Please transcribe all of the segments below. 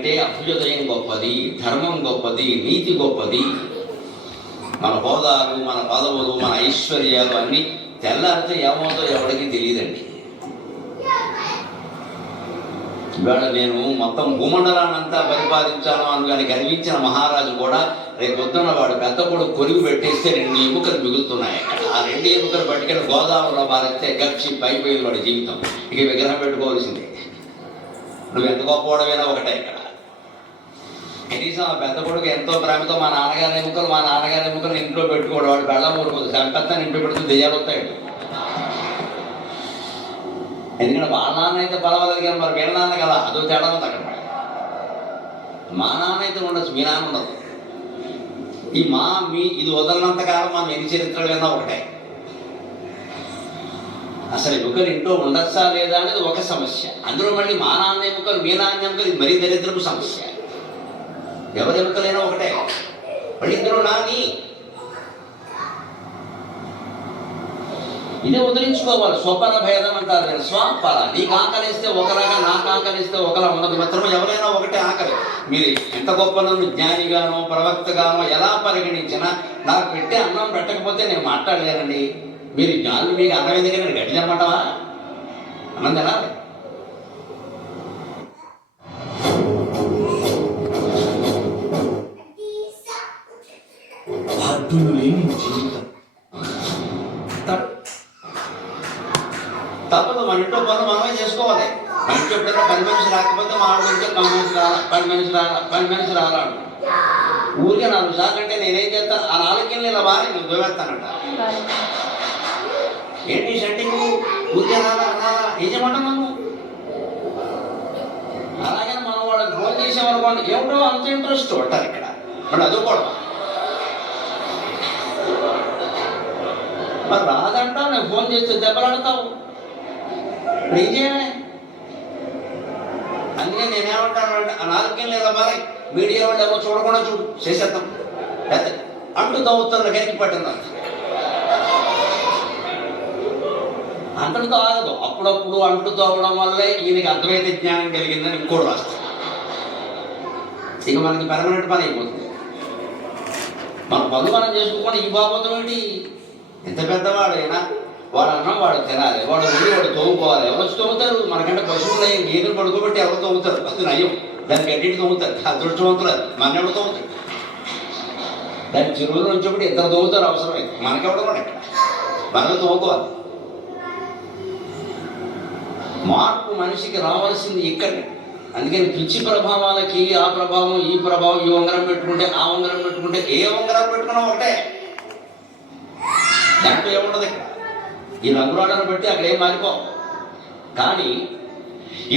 కంటే అభ్యుదయం గొప్పది, ధర్మం గొప్పది, నీతి గొప్పది. మన హోదాలు, మన పదవులు, మన ఐశ్వర్యాలు అన్నీ తెల్లారితే ఏమవుతో ఎవరికి తెలియదండి. ఇవాళ నేను మొత్తం భూమండలాన్ని అంతా పరిపాలించాను అని కనిపించిన మహారాజు కూడా రేపు పొద్దున్న వాడు పెద్ద కొడుకు కొరివి పెట్టేస్తే 2 ఎముకలు మిగులుతున్నాయి అక్కడ. ఆ 2 ఎముకలు పట్టుకెళ్ళి గోదావరిలో పారేస్తే గచ్చి పైపోయింది వాడి జీవితం. ఇక విగ్రహం పెట్టుకోవాల్సిందే. నువ్వు ఎంత గొప్పవాడమైనా ఒకటే ఇక్కడ. కనీసం ఆ పెద్ద కొడుకు ఎంతో ప్రేమతో మా నాన్నగారి ఎముకలు ఇంట్లో పెట్టుకోడు. వాడు బెళ్ళం ఊరుకుంది, సంపత్తాన్ని ఇంట్లో పెడుతూ దెయ్యాలు వస్తాయండి. ఎందుకంటే వాళ్ళ నాన్న అయితే పర్వాలేదు కానీ మరి వీళ్ళ నాన్న కదా, అదో తేడా ఉంది అక్కడ. మా నాన్న అయితే ఉండొచ్చు, మీ నాన్న ఉండదు. ఈ మీ ఇది వదలనంతకాలం మనం ఎన్ని చరిత్రలు విన్నా ఒకటే. అసలు ఎముకలు ఇంట్లో ఉండొచ్చా లేదా అనేది ఒక సమస్య. అందులో మళ్ళీ మా నాన్న ఎముకలు, మీ నాన్న ఎముకలు, ఇది మరీ దరిద్రపు సమస్య. ఎవరి ఎముకలైనా ఒకటే. మళ్ళీ ఇందులో నాని ఇదే ఉదరించుకోవాలి. స్వపర భేదం అంటారు. నేను స్వపర, నీకు ఆకలిస్తే ఒకలాగా, నాకు ఆకలిస్తే ఒకలా ఉన్నది. మాత్రం ఎవరైనా ఒకటే ఆకలి. మీరు ఎంత గొప్ప నన్ను జ్ఞానిగానో ప్రవక్తగానో ఎలా పరిగణించినా నాకు పెట్టే అన్నం పెట్టకపోతే నేను మాట్లాడలేనండి. మీరు జ్ఞానులు, మీకు అన్నం ఎందుకంటే నేను గడ్డి తెమ్మంటావా? అన్నం తినాలి. జీవితం తప్పదు. మన ఇంట్లో పనులు మనమే చేసుకోవాలి. మన ఇంట్లో ఎప్పుడైనా పని మనిషి రాకపోతే మా ఆవిడ పని మనిషి రాలా ఊరికే 4 సార్లు అంటే నేనేం చేస్తాను, ఆ 4 ఇలా బాగా నేను దోవేస్తానంట. ఏంటి సెట్టింగ్, ఊరికే రాలా ఏం చేయమంటాను. అలాగే మనం వాళ్ళకి ఫోన్ చేసామనుకోండి, ఏమిటో అంత ఇంట్రెస్ట్ అంటారు ఇక్కడ. మరి అదొకూడదు. మరి రాదంటా నేను ఫోన్ చేస్తే దెబ్బలాడతావు. ఏం చేయాలి? అందుకే నేనేమంటాను అంటే ఆ 4 లేదా మరి మీడియా వాళ్ళు ఎవరో చూడకుండా చూడు చేసేద్దాం. లేకపోతే అంటు తవ్వుతున్న గరికి పట్టిందా అంతటితో ఆగదు. అప్పుడప్పుడు అంటు తవ్వడం వల్లే ఈయనకి అద్వైత జ్ఞానం కలిగిందని ఇంకోటి రాస్తాం. ఇక మనకి పెర్మనెంట్ పని అయిపోతుంది. మన పనులు మనం చేసుకోకుండా ఈ బాబోతం ఏంటి? ఎంత పెద్దవాడైనా వాడు అన్నం వాడు తినాలి, వాడు ఉండి వాడు తోముకోవాలి. ఎవరు తోముతారు? మనకంటే పశువులు అయ్యి గేదెలు పడుకోబెట్టి ఎవరు తోముతారు? అది నయం. దానికి అన్నింటి తోముతారు. అదృష్టవంతులు మనెవడు తోముతారు. దాన్ని చెరువులో నుంచోబెట్టి 2 తోముతారు అవసరమైతే. మనకెవడు కూడా ఇక్కడ మనకు తోముకోవాలి. మార్పు మనిషికి రావాల్సింది ఇక్కడే. అందుకని పిచ్చి ప్రభావాలకి ఆ ప్రభావం, ఈ ప్రభావం, ఈ ఉంగరం పెట్టుకుంటే ఆ ఉంగరం పెట్టుకుంటే ఏ ఉంగరాలు పెట్టుకున్నా ఒకటే. దాంట్లో ఏముండదు ఇక్కడ. ఈ రంగురాడను బట్టి అక్కడ ఏం మారిపో. కానీ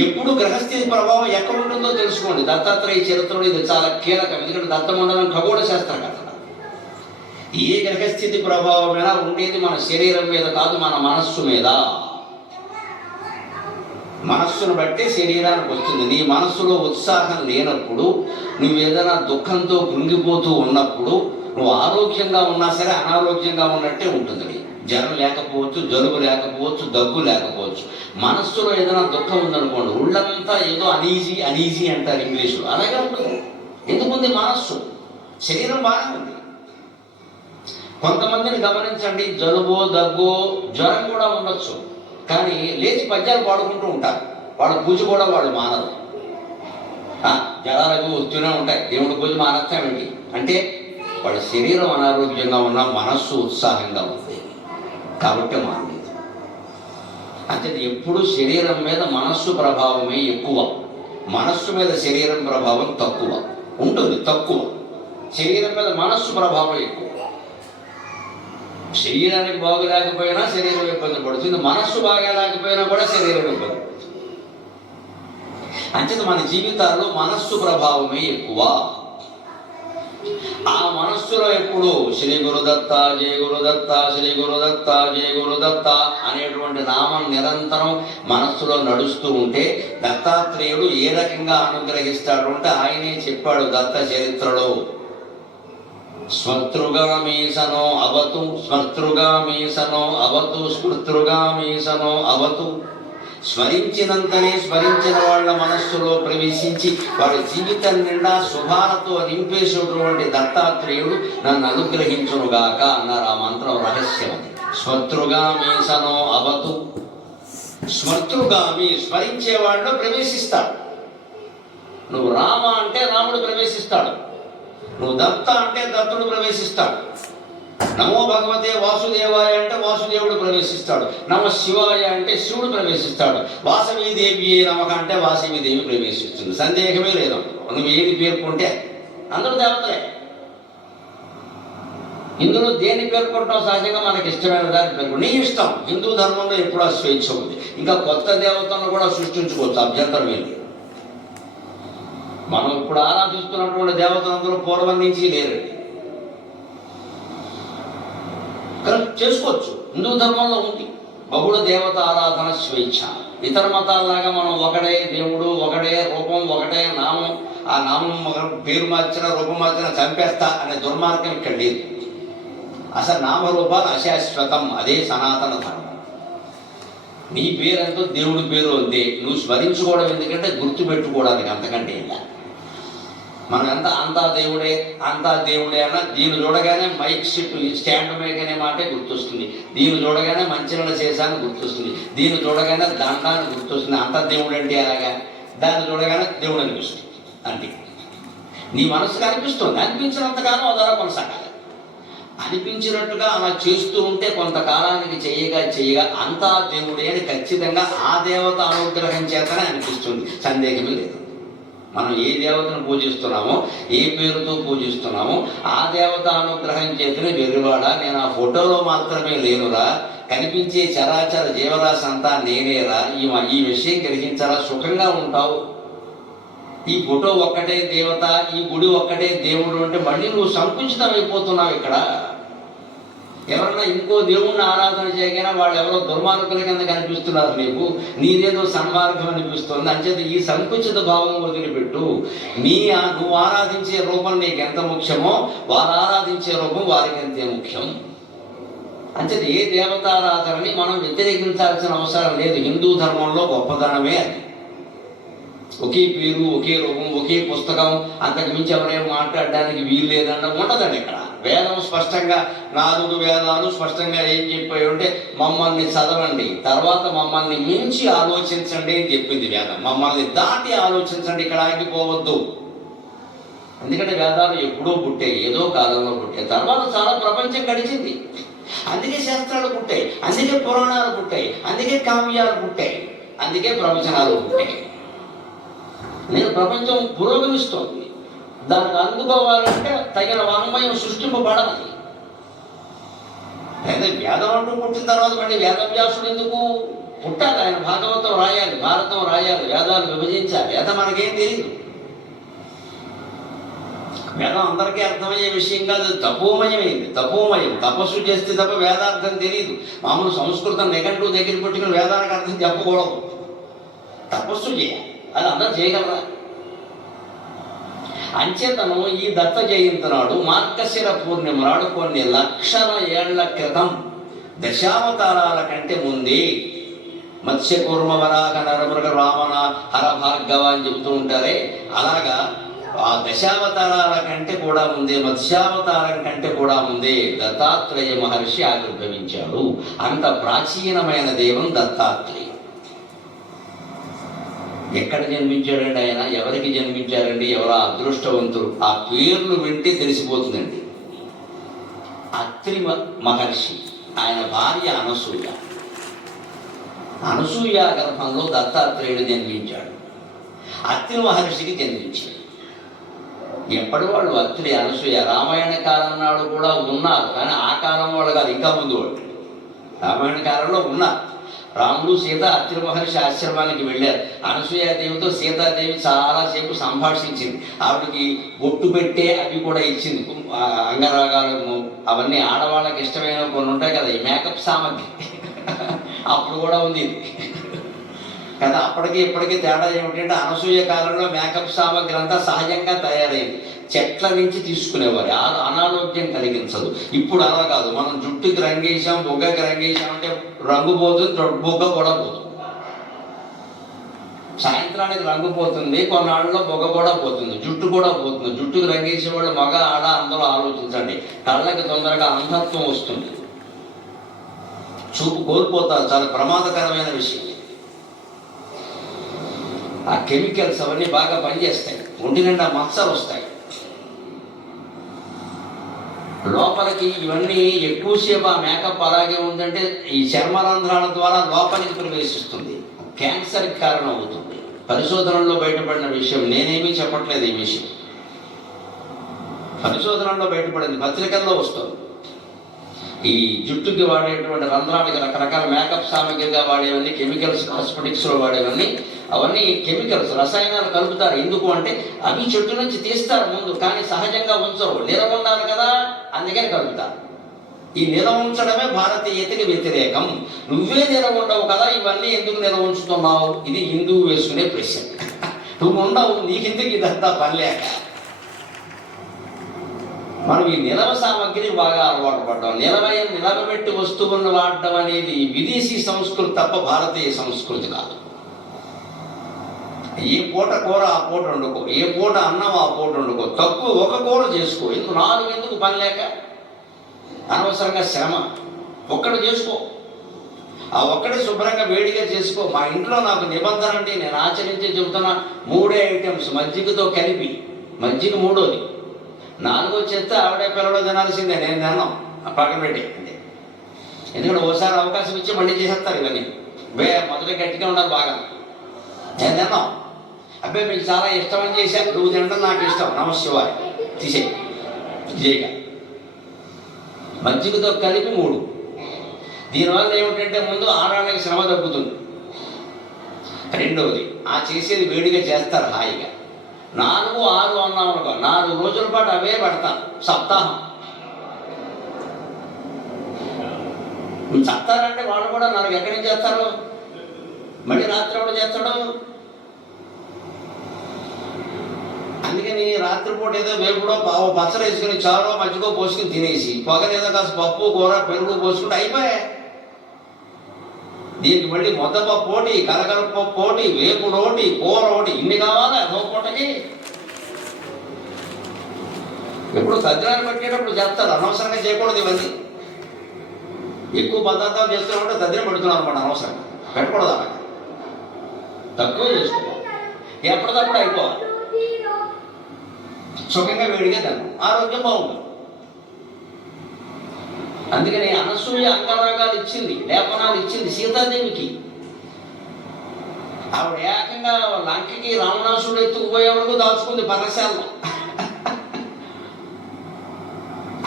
ఎప్పుడు గ్రహస్థితి ప్రభావం ఎక్కడ ఉంటుందో తెలుసుకోండి. దత్తాత్రేయ చరిత్రలో ఇది చాలా కీలకం. ఎందుకంటే దత్తమండలం ఖగోళ శాస్త్రం కదా. ఏ గ్రహస్థితి ప్రభావమైనా ఉండేది మన శరీరం మీద కాదు, మన మనస్సు మీద. మనస్సును బట్టి శరీరానికి వస్తుంది. నీ మనస్సులో ఉత్సాహం లేనప్పుడు, నువ్వు ఏదైనా దుఃఖంతో కృంగిపోతూ ఉన్నప్పుడు, నువ్వు ఆరోగ్యంగా ఉన్నా సరే అనారోగ్యంగా ఉన్నట్టే ఉంటుంది. జ్వరం లేకపోవచ్చు, జలుబు లేకపోవచ్చు, దగ్గు లేకపోవచ్చు. మనస్సులో ఏదైనా దుఃఖం ఉందనుకోండి, ఒళ్ళంతా ఏదో అనీజీ అంటారు ఇంగ్లీష్లో. అలాగే ఉంటుంది. ఎందుకుంది? మనస్సు. శరీరం బాగానే ఉంది. కొంతమందిని గమనించండి, జలుబో దగ్గో జ్వరం కూడా ఉండొచ్చు, కానీ లేచి పద్యాలు పాడుకుంటూ ఉంటారు. వాడు పూజ కూడా వాళ్ళు మానరు. జలాలు వస్తూనే ఉంటాయి. దేవుడి పూజ మానస్తామేంటి అంటే వాళ్ళ శరీరం అనారోగ్యంగా ఉన్న మనస్సు ఉత్సాహంగా ఉంది కాబట్టి మానలేదు. అంటే ఎప్పుడు శరీరం మీద మనస్సు ప్రభావమే ఎక్కువ, మనస్సు మీద శరీరం ప్రభావం తక్కువ ఉంటుంది. తక్కువ శరీరం మీద మనస్సు ప్రభావం ఎక్కువ. శరీరానికి బాగోలేకపోయినా శరీరం ఇబ్బంది పడుతుంది, మనస్సు బాగా లేకపోయినా కూడా శరీరం ఇబ్బంది పడుతుంది. అంచేత మన జీవితాల్లో మనస్సు ప్రభావమే ఎక్కువ. ఆ మనస్సులో ఎప్పుడు శ్రీ గురుదత్త, జయ గురుదత్త, శ్రీ గురుదత్త, జయ గురుదత్త అనేటువంటి నామం నిరంతరం మనస్సులో నడుస్తూ ఉంటే దత్తాత్రేయుడు ఏ రకంగా అనుగ్రహిస్తాడు అంటే ఆయనే చెప్పాడు దత్త చరిత్రలో. స్మృతృగామీసనో అవతు, స్మృతృగామీసనో అవతు, స్మృతృగామీసనో అవతు. స్మరించినంతనే స్మరించిన వాళ్ళ మనస్సులో ప్రవేశించి వాళ్ళ జీవితం నిండా శుభాలతో నింపేసేటువంటి దత్తాత్రేయుడు నన్ను అనుగ్రహించునుగాక అన్నారు. ఆ మంత్రం రహస్యం. స్మృతృగామి సనో అవతు. స్మృతృగామి స్మరించే వాళ్ళు ప్రవేశిస్తాడు. నువ్వు రామ అంటే రాముడు ప్రవేశిస్తాడు, నువ్వు దత్త అంటే దత్తుడు ప్రవేశిస్తాడు, నమో భగవతే వాసుదేవాయ అంటే వాసుదేవుడు ప్రవేశిస్తాడు, నమ శివాయ అంటే శివుడు ప్రవేశిస్తాడు, వాసవీదేవి నమక అంటే వాసవీదేవి ప్రవేశిస్తుంది. సందేహమే లేదు. నువ్వు ఏది పేర్కొంటే అందరూ దేవతలే. ఇందులో దేన్ని పేర్కొంటావు? సహజంగా మనకి ఇష్టమైన దాన్ని పేర్కొంటాం. నీ ఇష్టం. హిందూ ధర్మంలో ఎప్పుడూ స్వేచ్ఛ ఉంది. ఇంకా కొత్త దేవతలను కూడా సృష్టించుకోవచ్చు, అభ్యంతరం ఏంటి. మనం ఇప్పుడు ఆరాధిస్తున్నటువంటి దేవతలందరూ పూర్వం నుంచి లేరండి. కరెక్ట్ చేసుకోవచ్చు. హిందూ ధర్మంలో ఉంది బహుళ దేవత ఆరాధన స్వేచ్ఛ. ఇతర మతాల్లాగా మనం ఒకడే దేవుడు, ఒకడే రూపం, ఒకటే నామం, ఆ నామం పేరు మార్చిన రూపం మార్చిన చంపేస్తా అనే దుర్మార్గం ఇక్కడ లేదు. అసలు నామరూపాలు అశాశ్వతం. అదే సనాతన ధర్మం. నీ పేరంతో దేవుడి పేరు అంతే. నువ్వు స్మరించుకోవడం ఎందుకంటే గుర్తుపెట్టుకోవడానికి, అంతకంటే ఇలా. మనం అంతా దేవుడే అన్న దీన్ని చూడగానే మైక్ స్టాండ్ మేక్ అనే మాటే గుర్తొస్తుంది, దీన్ని చూడగానే మంచినీళ్ళ చేశాను గుర్తొస్తుంది, దీన్ని చూడగానే దండాన్ని గుర్తొస్తుంది. అంతా దేవుడు అంటే అలాగా దాన్ని చూడగానే దేవుడు అనిపిస్తుంది. అంటే నీ మనసుకు అనిపిస్తుంది. అనిపించినంతకాలం అదొక కొనసాగాలి. అనిపించినట్టుగా అలా చేస్తూ ఉంటే కొంతకాలానికి చేయగా అంతా దేవుడే అని ఖచ్చితంగా ఆ దేవత అనుగ్రహం చేతనే అనిపిస్తుంది. సందేహమే లేదు. మనం ఏ దేవతను పూజిస్తున్నామో, ఏ పేరుతో పూజిస్తున్నామో ఆ దేవత అనుగ్రహం చేతనే వెర్రివాడా నేను ఆ ఫోటోలో మాత్రమే లేనురా, కనిపించే చరాచర జీవరాశి అంతా నేనేరా, ఈ విషయం గ్రహించారా, సుఖంగా ఉంటావు. ఈ ఫోటో ఒక్కటే దేవత, ఈ గుడి ఒక్కటే దేవుడు అంటే మళ్ళీ నువ్వు సంకుచితం అయిపోతున్నావు. ఇక్కడ ఎవరన్నా ఇంకో దేవుణ్ణి ఆరాధన చేయగానే వాళ్ళు ఎవరో దుర్మార్గుల కింద కనిపిస్తున్నారు నీకు, నీదేదో సన్మార్గం అనిపిస్తుంది. అంచేత ఈ సంకుచిత భావం వదిలిపెట్టు. నువ్వు ఆరాధించే రూపం నీకు ఎంత ముఖ్యమో వారు ఆరాధించే రూపం వారికి ఎంతే ముఖ్యం. అంచేత ఏ దేవతారాధనని మనం వ్యతిరేకించాల్సిన అవసరం లేదు. హిందూ ధర్మంలో గొప్పదనమే అది. ఒకే పేరు, ఒకే రూపం, ఒకే పుస్తకం, అంతకు మించి ఎవరేం మాట్లాడడానికి వీలు లేదన్న ఉండదండి. ఇక్కడ వేదం స్పష్టంగా 4 వేదాలు స్పష్టంగా ఏం చెప్పాయి అంటే మమ్మల్ని చదవండి, తర్వాత మమ్మల్ని మించి ఆలోచించండి అని చెప్పింది వేదం. మమ్మల్ని దాటి ఆలోచించండి, ఇక్కడ ఆగిపోవద్దు. ఎందుకంటే వేదాలు ఎప్పుడో పుట్టాయి, ఏదో కాలంలో పుట్టాయి. తర్వాత చాలా ప్రపంచం గడిచింది, అందుకే శాస్త్రాలు పుట్టాయి, అందుకే పురాణాలు పుట్టాయి, అందుకే కావ్యాలు పుట్టాయి, అందుకే ప్రవచనాలు పుట్టాయి. నేను ప్రపంచం పురోగమిస్తోంది. దానికి అందుకోవాలంటే తగిన వాంగ్మయం సృష్టింపబడాలి. అయితే వేదం అంటూ పుట్టిన తర్వాత మళ్ళీ వేదవ్యాసుడు ఎందుకు పుట్టాలి? ఆయన భాగవతం రాయాలి, భారతం రాయాలి, వేదాలు విభజించాలి. వేదం మనకేం తెలియదు. వేదం అందరికీ అర్థమయ్యే విషయం కాదు. తపోమయమైంది, తపోమయం. తపస్సు చేస్తే తప్ప వేదార్థం తెలియదు. మామూలు సంస్కృతం నిఘంటువు దగ్గర పెట్టుకుని వేదానికి అర్థం చెప్పకూడదు. తపస్సు చేయాలి. అది అందరూ చేయగలరా? అంచేతను ఈ దత్త జయంతి నాడు మార్గశిర పూర్ణిమ నాడు కొన్ని లక్షల ఏళ్ల క్రితం దశావతారాల కంటే ముందే మత్స్యకూర్మ వరాహ నరమృగ వామన హర భార్గవ అని చెబుతూ ఉంటారే, అలాగా ఆ దశావతారాల కంటే కూడా ముందే, మత్స్యావతారం కంటే కూడా ముందే దత్తాత్రేయ మహర్షి ఆవిర్భవించాడు. అంత ప్రాచీనమైన దేవం దత్తాత్రేయ. ఎక్కడ జన్మించాడండి ఆయన? ఎవరికి జన్మించారండి? ఎవరో అదృష్టవంతులు. ఆ పేర్లు వింటే తెలిసిపోతుందండి. అత్రి మహర్షి, ఆయన భార్య అనసూయ. అనసూయ గర్భంలో దత్తాత్రేయుడు జన్మించాడు. అత్రి మహర్షికి జన్మించాడు. ఎప్పటి వాళ్ళు అత్రి అనసూయ రామాయణ కాలం నాడు కూడా ఉన్నారు, కానీ ఆ కాలం వాళ్ళు కాదు, ఇంకా ముందు వాళ్ళు. రామాయణ కాలంలో ఉన్నారు. రాముడు సీత అత్రి మహర్షి ఆశ్రమానికి వెళ్ళారు. అనసూయాదేవితో సీతాదేవి చాలాసేపు సంభాషించింది. ఆవిడకి బొట్టు పెట్టే అవి కూడా ఇచ్చింది, అంగరాగాలు అవన్నీ. ఆడవాళ్ళకి ఇష్టమైన కొన్ని ఉంటాయి కదా, ఈ మేకప్ సామగ్రి అప్పుడు కూడా ఉంది ఇది కదా. అప్పటికి ఇప్పటికీ తేడా ఏమిటంటే అనసూయ కాలంలో మేకప్ సామగ్రి అంతా సహజంగా తయారైంది, చెట్ల నుంచి తీసుకునేవారు. అనారోగ్యం కలిగించదు. ఇప్పుడు అలా కాదు. మనం జుట్టుకి రంగేసాం, బొగ్గకి రంగేసాం అంటే రంగు పోతుంది, బొగ్గ కూడా పోతుంది. సాయంత్రానికి రంగు పోతుంది, కొన్నాళ్ళలో బొగ కూడా పోతుంది, జుట్టు కూడా పోతుంది. జుట్టుకు రంగేసేవాడు మగ ఆడ అందరూ ఆలోచించండి. కళ్ళకి తొందరగా అంధత్వం వస్తుంది, చూపు కోల్పోతారు. చాలా ప్రమాదకరమైన విషయం. ఆ కెమికల్స్ అవన్నీ బాగా పనిచేస్తాయి, ఒంటి నిండా మచ్చలు వస్తాయి. లోపలికి ఇవన్నీ ఎక్కువసేపు ఆ మేకప్ అలాగే ఉందంటే ఈ చర్మరంధ్రాల ద్వారా లోపలికి ప్రవేశిస్తుంది, క్యాన్సర్కి కారణం అవుతుంది. పరిశోధనల్లో బయటపడిన విషయం, నేనేమీ చెప్పట్లేదు. ఈ విషయం పరిశోధనల్లో బయటపడింది, పత్రికల్లో వస్తుంది. ఈ జుట్టుకి వాడేటువంటి రంధ్రాలకి రకరకాల మేకప్ సామగ్రిగా వాడేవన్నీ, కెమికల్స్, కాస్మెటిక్స్లో వాడేవన్నీ, అవన్నీ కెమికల్స్, రసాయనాలు కలుపుతారు. ఎందుకు అంటే అవి చెట్టు నుంచి తీస్తారు ముందు, కానీ సహజంగా ఉంచరు, నిలవ ఉండాలి కదా, అందుకని కలుపుతారు. ఈ నిలవ ఉంచడమే భారతీయతకి వ్యతిరేకం. నువ్వే నిలవ ఉండవు కదా, ఇవన్నీ ఎందుకు నిలవ ఉంచుతున్నావు? ఇది హిందువు వేసుకునే ప్రశ్న. నువ్వు ఉండవు, నీకెందుకు ఇదంతా పనిలేక. మనం ఈ నిలవ సామగ్రి బాగా అలవాటు పడ్డాం. నిలబెట్టి వస్తువులను వాడడం అనేది విదేశీ సంస్కృతి తప్ప భారతీయ సంస్కృతి కాదు. ఏ పూట కూర ఆ పూట వండుకో, ఏ పూట అన్నం ఆ పూట వండుకో, తక్కువ ఒక కూర చేసుకో. ఎందుకు 4 ఎందుకు పని లేక? అనవసరంగా శ్రమ. ఒక్కటి చేసుకో, ఆ ఒక్కటి శుభ్రంగా వేడిగా చేసుకో. మా ఇంట్లో నాకు నిబంధన అంటే నేను ఆచరించే చెబుతున్నా, 3 ఐటమ్స్ మజ్జిగతో కలిపి. మజ్జిగ 3వది, 4వ చేస్తే ఆవిడే పిల్లలు తినాల్సిందే, నేను తిన్నాం పక్కన పెట్టి. అంతే. ఎందుకంటే ఓసారి అవకాశం ఇచ్చి మళ్ళీ చేసేస్తారు ఇవన్నీ. మొదట గట్టిగా ఉండాలి బాగా. నేను తిన్నాం, అబ్బాయి మీకు చాలా ఇష్టమని చేశాను, నువ్వు తినడం నాకు ఇష్టం, నమశివాయ తీసేయి విజయగా. మజ్జిగతో కలిపి 3. దీనివల్ల ఏమిటంటే ముందు ఆడవాళ్ళకి శ్రమ తగ్గుతుంది. 2వది, ఆ చేసేది వేడిగా చేస్తారు హాయిగా. 4, 6 అన్నాం అనుకో, 4 రోజుల పాటు అవే పడతారు, సప్తాహం. చెప్తారంటే వాళ్ళు కూడా 4 ఎక్కడి నుంచి చేస్తారు, మళ్ళీ రాత్రి కూడా చేస్తాడు. అందుకని రాత్రిపూట ఏదో వేపుడో పచ్చడి వేసుకుని చారో మజ్జిగో పోసుకుని తినేసి, పొగలేదో కాస్త పప్పు కూర పెరుగు పోసుకుంటే అయిపోయాయి. దీనికి మళ్ళీ ముద్దపప్పు ఒకటి, కలకలపప్పు ఒకటి, వేపుడు ఒకటి, కూర ఒకటి, ఇన్ని కావాలా అదో పూటకి? ఎప్పుడు తద్దినాలు పెట్టేటప్పుడు చేస్తారు, అనవసరంగా చేయకూడదు ఇవన్నీ. ఎక్కువ పదార్థాలు చేస్తున్నప్పుడు తద్దిన పెడుతున్నారు అనమాట, అనవసరంగా పెట్టకూడదు. అలా తక్కువ చేసుకోవాలి, ఎప్పటికప్పుడు అయిపోవాలి. సుఖంగా వేడిగా తిన్నాం, ఆరోగ్యం బాగుంటుంది. అందుకని అనసూయ అంగరాగాలు ఇచ్చింది, లేపనాలు ఇచ్చింది సీతాదేవికి. ఆవిడ ఏకంగా లంకకి రావణాసుడు ఎత్తుకుపోయే వరకు దాచుకుంది పరశాలలో.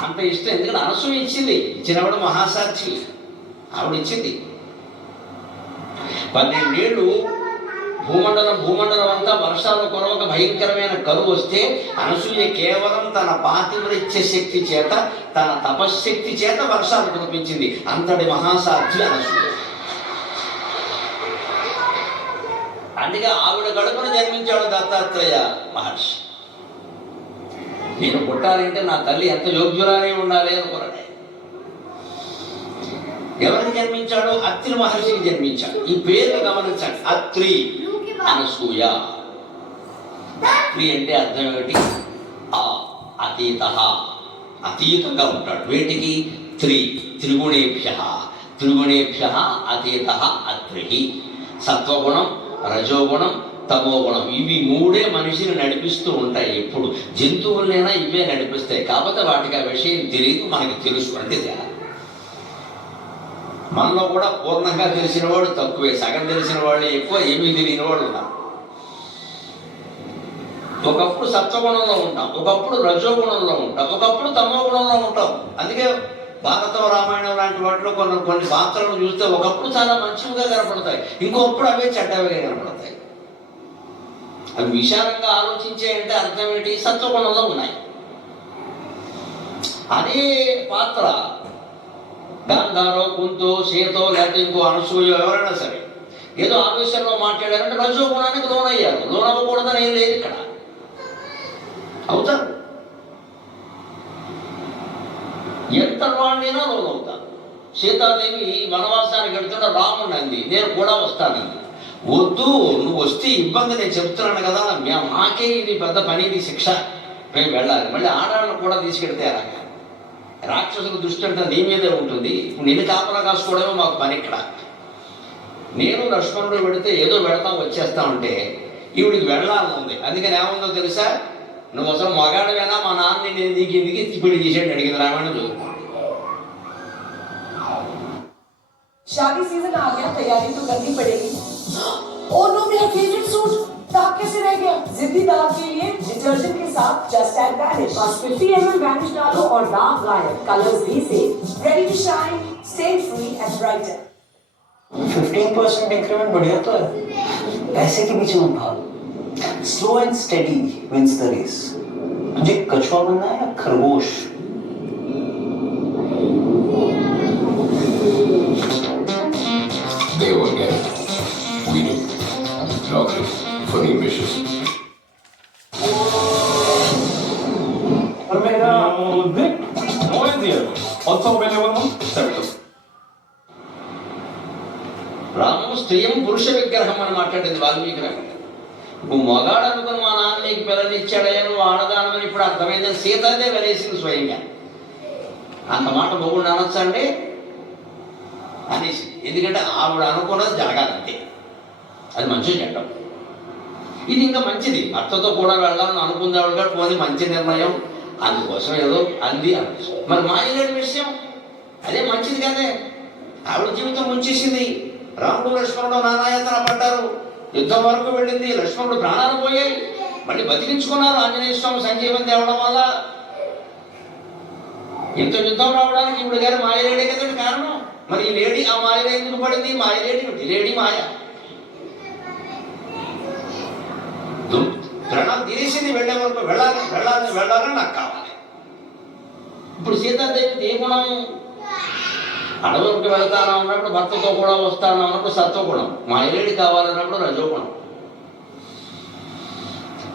అంత ఇష్టం, ఎందుకంటే అనసూయ ఇచ్చింది. ఇచ్చినప్పుడు మహాసాక్షి ఆవిడ ఇచ్చింది. 12 ఏళ్ళు భూమండలం అంతా వర్షాలు కురవక భయంకరమైన కరువు వస్తే అనసూయ కేవలం తన పాతివ్రత్య శక్తి చేత, తన తపశ్శక్తి చేత వర్షాలు కురిపించింది. అంతటి మహాసాధ్వి అనసూయ. అందుకే ఆవిడ గడుపును జన్మించాడు దత్తాత్రేయ మహర్షి. నేను పుట్టాలంటే నా తల్లి ఎంత యోగ్యురాలే ఉండాలి అనుకున్నాడు. ఎవరికి జన్మించాడు? అత్రి మహర్షికి జన్మించాడు. ఈ పేరు గమనించండి, అత్రి అనసూయ. అత్రి అంటే అర్థం ఏమిటి? అతీత, అతీతంగా ఉంటాడు. వేటికి? త్రిగుణేభ్య అతీత అత్రి. సత్వగుణం, రజోగుణం, తమోగుణం, ఇవి 3 మనిషిని నడిపిస్తూ ఉంటాయి. ఎప్పుడు జంతువులైనా ఇవే నడిపిస్తాయి. కాకపోతే వాటికి ఆ విషయం తెలియదు, మనకి తెలుసు. అంటే మనలో కూడా పూర్ణంగా తెలిసిన వాడు తక్కువే, సగం తెలిసిన వాళ్ళు ఎక్కువ, ఏమీ తెలియని వాడు ఉన్నారు. ఒకప్పుడు సత్వగుణంలో ఉంటాం, ఒకప్పుడు రజోగుణంలో ఉంటాం, ఒకప్పుడు తమో గుణంలో ఉంటాం. అందుకే భారతం, రామాయణం లాంటి వాటిలో కొన్ని పాత్రలను చూస్తే ఒకప్పుడు చాలా మంచివిగా కనపడతాయి, ఇంకొప్పుడు అవే చెడ్డవిగా కనపడతాయి. అవి విశాలంగా ఆలోచించే అంటే అర్థం ఏంటి? సత్వగుణంలో ఉన్నాయి. అదే పాత్ర గాంధారో, కుంతో, సీతో, లేకపోతే ఇంకో అనసూయ, ఎవరైనా సరే ఏదో ఆవేశంలో మాట్లాడారంటే రజోగుణానికి లోనయ్యారు. లోనవ్వకూడదని ఏం లేదు ఇక్కడ, అవుతారు. ఎంత వాళ్ళైనా లోనవుతారు. సీతాదేవి వనవాసానికి వెళ్తున్న రాముడు అంది, నేను కూడా వస్తానంది. వద్దు, నువ్వు వస్తే ఇబ్బంది, నేను చెప్తున్నాను కదా, మాకే ఇది పెద్ద పని, ఇది శిక్ష, మేము వెళ్ళాలి. మళ్ళీ ఆడాలను కూడా తీసుకెళ్తే అలాగా రాక్షసుల దృష్టి అంటే నీ మీదే ఉంటుంది. ఇప్పుడు నేను కాపలా కాసుకోవడమే మాకు పని ఇక్కడ. నేను లక్ష్మణుడు పెడితే ఏదో వెళతాం వచ్చేస్తామంటే ఈవిడికి వెళ్ళాలనుంది. అందుకని ఏముందో తెలుసా, నువ్వు అసలు మగాడవేనా, మా నాన్న నేను దిగి పెళ్లి చేసేయండి అడిగింది రామాయణం చదువుకోండి. शादी सीजन आ गया, तैयारी तो करनी पड़ेगी। ओह नो, मेरा फेवरेट सूट दाग कैसे रह गया? जिद्दी दाग के लिए डिटर्जेंट के साथ जस्ट एड वैनिश, बस 50 ml वैनिश डालो और दाग गायब, कलर्स भी same, ready to shine, stain free and brighter. 15% increment बढ़िया तो है। पैसे के पीछे मत भाग, slow and steady wins the race. तुझे कछुआ बनना है या खरगोश? They all get it. We do. Chocolate for the ambitious. Armena Nick, Moendier, also available on Septus. రాము స్త్రీయం పురుష విగ్రహం అని మాట్లాడింది వాల్మీకి రామాయణం. నువ్వు మొగాడు అనుకుని మా నాన్న నీకు పిల్లనిచ్చాడయ్యా, నువ్వు ఆడదానమని ఇప్పుడు అర్థమైందని సీతదే వెలేసింది స్వయంగా. అంత మాట మొగుడు అనొచ్చా అండి అనేసి, ఎందుకంటే ఆవిడ అనుకున్నది జరగాలంటే అది మంచిది చెడ్డం. ఇది ఇంకా మంచిది, భర్తతో కూడా వెళ్ళాలని అనుకుంది ఆవిడ కూడా, పోనీ మంచి నిర్ణయం, అందుకోసం ఏదో అంది అనొచ్చు. మరి మాయలేని విషయం అదే మంచిది కదే. ఆవిడ జీవితం ముంచేసింది. రాముడు లక్ష్మణుడు నానాయాతన పడ్డారు, యుద్ధం వరకు వెళ్ళింది, లక్ష్మణుడు ప్రాణాలు పోయాయి, మళ్ళీ బతికించుకున్నారు ఆంజనేయ స్వామి సంజీవం తేవడం వల్ల. ఇంత యుద్ధం రావడానికి ఇప్పుడు గారు మాయలేడే కదండి కారణం. మరి ఈ లేడీ ఆ మాయలో ఎందుకు పడింది? మాయలేడి లేడీ మాయ ప్రాణాలు తీరేసింది. వెళ్ళే వరకు వెళ్ళాలి వెళ్ళాలి వెళ్ళాలని నాకు కావాలి. ఇప్పుడు సీతాదేవికి ఏ గుణం? అడవులకు వెళ్తాను అన్నప్పుడు భర్తతో కూడా వస్తాను అన్నప్పుడు సత్వగుణం, మాయలేడి కావాలన్నప్పుడు రజోగుణం.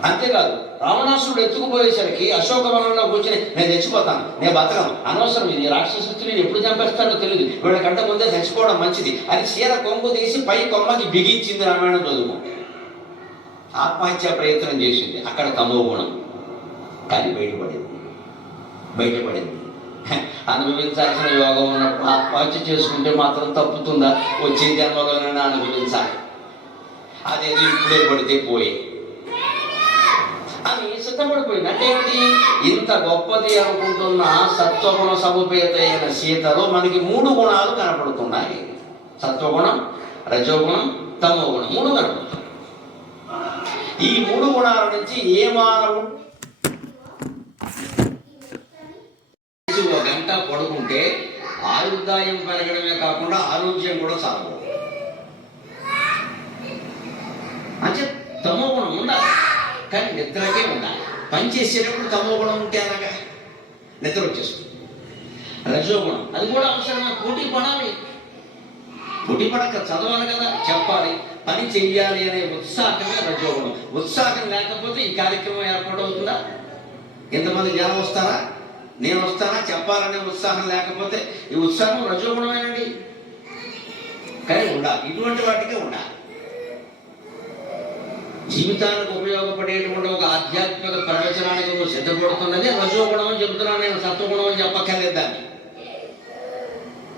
అంతేకాదు, రావణాసురుడు ఎత్తుకుపోయేసరికి అశోకవనంలో కూర్చొని నేను చచ్చిపోతాను, నేను బతకను, అనవసరం, ఇది రాక్షసుని ఎప్పుడు చంపేస్తాడో తెలియదు, వీళ్ళకంటే ముందే చచ్చిపోవడం మంచిది అని చీర కొంగు తీసి పై కొమ్మకి బిగించింది రామాయణం చదువు. ఆత్మహత్య ప్రయత్నం చేసింది, అక్కడ తమో గుణం. కానీ బయటపడింది. అనుభవించాల్సిన యోగం ఉన్నప్పుడు ఆత్మహత్య చేసుకుంటే మాత్రం తప్పుతుందా? వచ్చే జన్మలోనైనా అనుభవించాలి, అదేదో ఇప్పుడే పడితే పోయే అని సిద్ధపడిపోయింది. అంటే ఏంటి? ఇంత గొప్పది అనుకుంటున్న సత్వగుణ సముపేత అయిన సీతలో మనకి 3 గుణాలు కనపడుతున్నాయి. సత్వగుణం, రజోగుణం, తమో గుణం, 3 కనపడుతున్నాయి. ఈ 3 గుణాల నుంచి ఏ మానవుడు 1 గంట పడుకుంటే ఆయుర్దాయం పెరగడమే కాకుండా ఆరోగ్యం కూడా సాగు. అంటే తమో గుణం ఉండాలి, కానీ నిద్రకే ఉండాలి. పని చేసేటప్పుడు తమో గుణం ఉంటే అలాగా నిద్ర వచ్చేస్తుంది. రజోగుణం అది కూడా అవసరమా? పోటీ పడాలి, పోటీ పడక చదవాలి కదా, చెప్పాలి, పని చెయ్యాలి అనే ఉత్సాహమే రజోగుణం. ఉత్సాహం లేకపోతే ఈ కార్యక్రమం ఏర్పాటవుతుందా? ఎంతమంది జనం వస్తారా? నేను వస్తానా? చెప్పాలనే ఉత్సాహం లేకపోతే ఈ ఉత్సాహం రజోగుణమేనండి. కానీ ఉండాలి, ఇటువంటి వాటికే ఉండాలి. జీవితానికి ఉపయోగపడేటువంటి ఒక ఆధ్యాత్మిక ప్రవచనానికి నువ్వు సిద్ధపడుతున్నది రజోగుణం అని చెబుతున్నాను నేను, సత్వగుణం అని చెప్పక్కర్లేదు. దాన్ని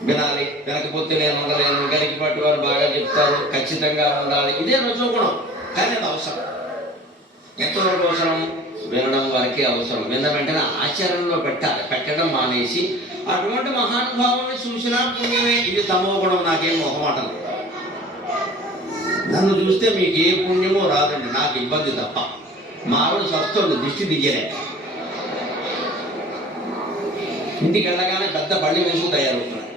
వినాలి, వినకపోతే నేను ఉండలేను, గరికిపాటి వారు బాగా చెప్తారు, ఖచ్చితంగా ఉండాలి, ఇదే రజోగుణం. కానీ అది అవసరం, ఎంతవరకు అవసరం? వినడం వరకే అవసరం. విన్న వెంటనే ఆచరణలో పెట్టాలి, పెట్టడం మానేసి అటువంటి మహానుభావుల్ని చూసినా పుణ్యమే. ఇది తమో గుణం. నాకేం మొహమాటం లేదు, నన్ను చూస్తే మీకు ఏ పుణ్యమో రాదండి, నాకు ఇబ్బంది తప్ప. మా ఆవిడ స్వస్థుడు దిష్టి దిగలే, ఇంటికి వెళ్ళగానే పెద్ద బళ్ళి వేసుకు తయారవుతున్నాడు.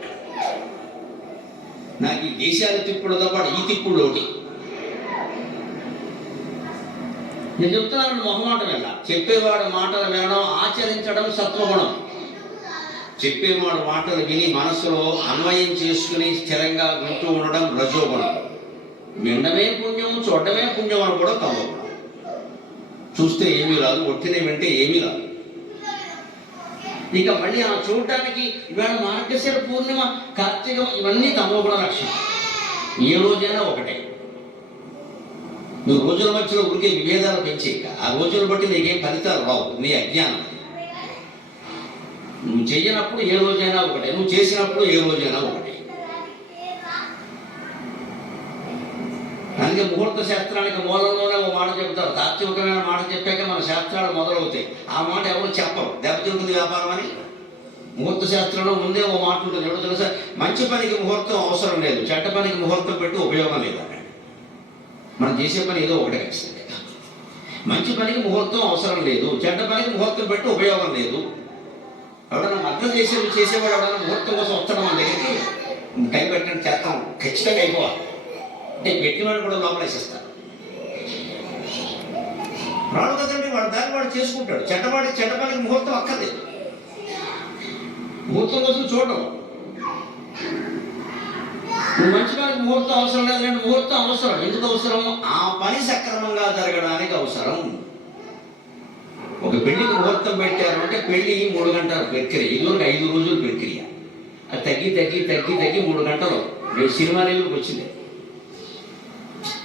నాకు ఈ దేశాలు తిప్పుడుతో పాటు ఈ తిప్పుడు ఒకటి. నేను చెప్తున్నాను, మొహమాటం వెళ్ళ. చెప్పేవాడు మాటలు వినడం, ఆచరించడం సత్వగుణం. చెప్పేవాడు మాటలు విని మనసులో అన్వయం చేసుకుని స్థిరంగా వింటూ ఉండడం రజోగుణం. వినడమే పుణ్యం, చూడడమే పుణ్యం అని కూడా తమో గుణం. చూస్తే ఏమీ రాదు, ఒట్టినే వింటే ఏమీ రాదు. ఇక మళ్ళీ ఆ చూడటానికి ఇవాళ మార్గశిర పూర్ణిమ, కార్తీకం, ఇవన్నీ తమో గుణ లక్షణం. ఏ రోజైనా ఒకటే. నువ్వు రోజుల మధ్యలో ఉరికే విభేదాలు పెంచేయక ఆ రోజులు బట్టి నీకేం ఫలితాలు రావు, నీ అజ్ఞానం. నువ్వు చెయ్యనప్పుడు ఏ రోజైనా ఒకటే, నువ్వు చేసినప్పుడు ఏ రోజైనా ఒకటే. అందుకే ముహూర్త శాస్త్రానికి మూలంలోనే ఒక మాట చెప్తారు. తాత్వికమైన మాట చెప్పాక మన శాస్త్రాలు మొదలవుతాయి. ఆ మాట ఎవరు చెప్పరు, దెబ్బతింటుంది వ్యాపారం అని. ముహూర్త శాస్త్రంలో ముందే ఓ మాట ఉంటుంది, ఎవరు తెలుసా? మంచి పనికి ముహూర్తం అవసరం లేదు, చెడ్డ పనికి ముహూర్తం పెట్టి ఉపయోగం లేదు అన్నాడు. మనం చేసే పని ఏదో ఒకటే ఖచ్చితంగా. మంచి పనికి ముహూర్తం అవసరం లేదు, చెడ్డ పనికి ముహూర్తం పెట్టి ఉపయోగం లేదు. ఎవడన్నా అర్థం చేసేవాడు ఎవడన్నా ముహూర్తం కోసం వస్తాడు మన దగ్గరికి, టైం పెట్టినట్టు చేస్తాం, ఖచ్చితంగా అయిపోవాలి అంటే పెట్టినవాడు కూడా లోపలేసేస్తాడు. రాడు కదండి, వాడు దాన్ని వాడు చేసుకుంటాడు. చెడ్డ పనికి ముహూర్తం అక్కర్లేదు, ముహూర్తం కోసం చూడడం. నువ్వు మంచి పనికి ముహూర్తం అవసరం లేదంటే ముహూర్తం అవసరం. ఎందుకు అవసరం? ఆ పని సక్రమంగా జరగడానికి అవసరం. ఒక పెళ్లికి ముహూర్తం పెట్టారు అంటే పెళ్లి 3 గంటల ప్రక్రియ, ఇదివరకు 5 రోజుల ప్రక్రియ. అది తగ్గి 3 గంటలు సినిమా రేవులకు వచ్చింది.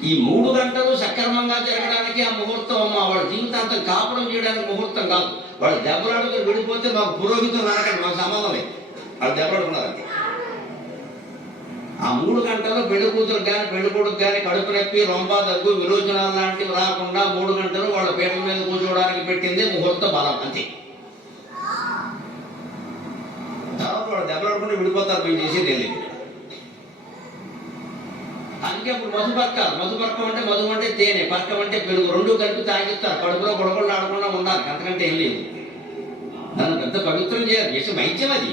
ఈ 3 గంటలు సక్రమంగా జరగడానికి ఆ ముహూర్తం అమ్మ వాడు జీవితాంతం కాపురం చేయడానికి ముహూర్తం కాదు. వాడు దెబ్బలాడుకుని విడిపోతే మాకు పురోహితం రాకండి, మాకు సంబంధం లేదు, వాళ్ళు దెబ్బలాడుకున్నారంటే. ఆ 3 గంటల్లో పెళ్లి కూతురు కానీ పెళ్లి కొడుకు కానీ కడుపు నొప్పి, రొంప, దగ్గు, విరోచనాలు లాంటివి రాకుండా 3 గంటలు వాళ్ళ పీటల మీద కూర్చోవడానికి పెట్టిందే ముహూర్త బలం అంతే. తర్వాత వాడు దెబ్బలాడుకుంటే విడిపోతారు, మేము చేసేది తెలియదు. అందుకే అప్పుడు మధుపర్కం అంటే మధు అంటే తేనె, పర్కం అంటే పెరుగు, 2 కలిపి తాగిస్తారు. కడుపులో గొడవలు ఆడకుండా ఉండాలి, అంతకంటే ఏం లేదు. దాన్ని పెద్ద పవిత్రం చేయాలి, చేసే వైద్యం అది.